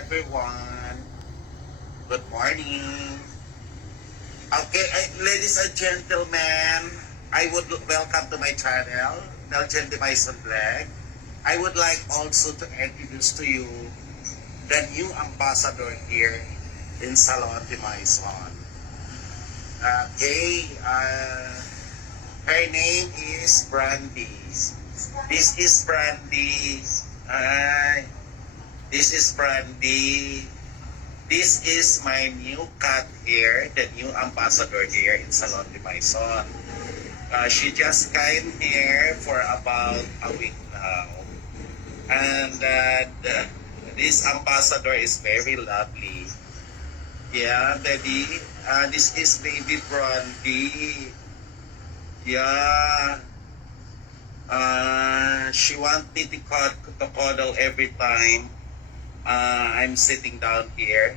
everyone. Good morning. Okay, ladies and gentlemen, I would welcome to my channel, Melgen Vlog. I would like also to introduce to you the new ambassador here in Salon de Maison. Okay, her name is Brandy. This is Brandy. This is Brandy. This is my new cat here, the new ambassador here in Salon de Maison. She just came here for about a week now. And this ambassador is very lovely. Yeah, Daddy. This is baby Brandy. Yeah. She wants me to cuddle every time I'm sitting down here.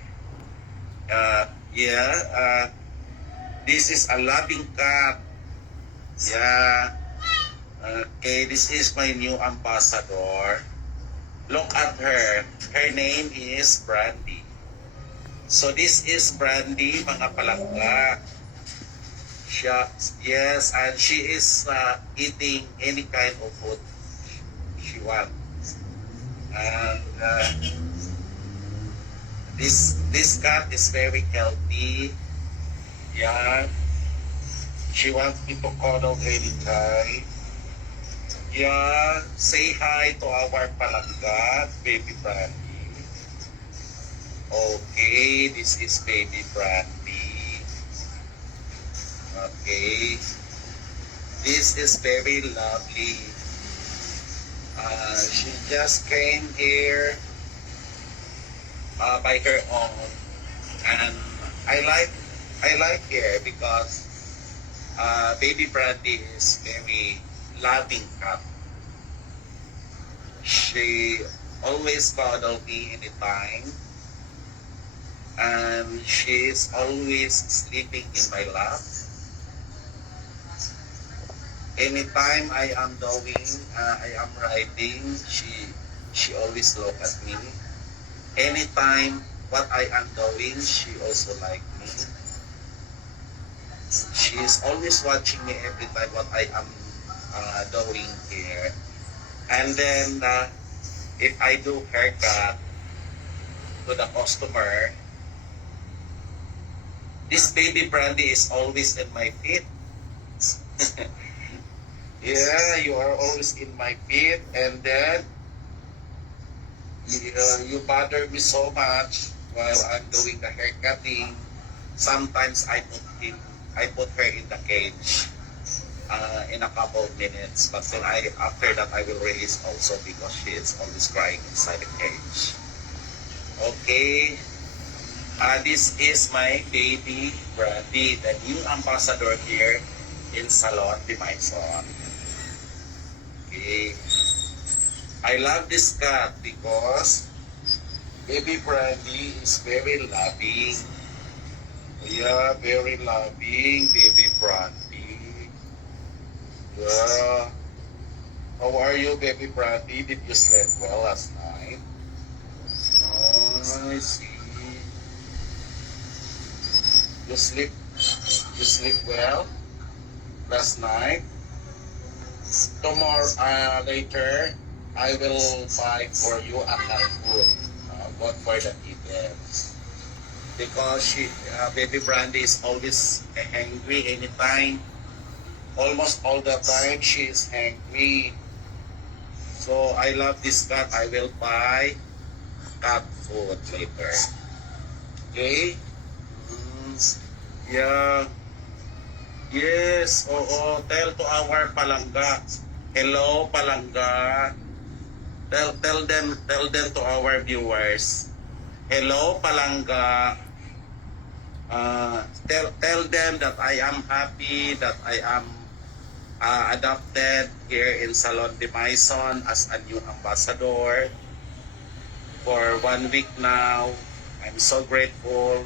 This is a loving cat. Yeah. Okay, this is my new ambassador. Look at her. Her name is Brandy. So this is Brandy, mga palangga. Yes, and she is eating any kind of food she wants. And this cat is very healthy. Yeah, she wants me to cuddle anytime. Yeah, say hi to our palangga, baby Brandy. Okay, this is baby Brandy. Okay, this is very lovely. She just came here by her own, and I like her because baby Brandy is very loving cat. She always cuddle me anytime, and she is always sleeping in my lap. Anytime I am riding, she always look at me. Anytime what I am doing, she also like me. She is always watching me every time what I am doing here. And then if I do haircut to the customer, this baby Brandy is always in my feet. Yeah, you are always in my feet, and then you bother me so much while I'm doing the haircutting. Sometimes I put her in the cage in a couple of minutes, but then after that I will release also because she is always crying inside the cage. Okay, this is my baby Brandy, the new ambassador here in Salon de Maison. Okay. I love this cat because baby Brandy is very loving. Yeah, very loving, baby Brandy. Yeah. How are you, baby Brandy? Did you sleep well last night? I see. You sleep well last night? Tomorrow, later, I will buy for you a cat food, but for the kittens. Because baby Brandy is always hungry anytime. Almost all the time she is hungry. So I love this cat. I will buy cat food later. Okay? Yeah. Yes, oo. Tell to our palangga. Hello, palangga. Tell them to our viewers. Hello, palangga. Tell them that I am happy that I am adopted here in Salon de Maison as a new ambassador for 1 week now. I'm so grateful.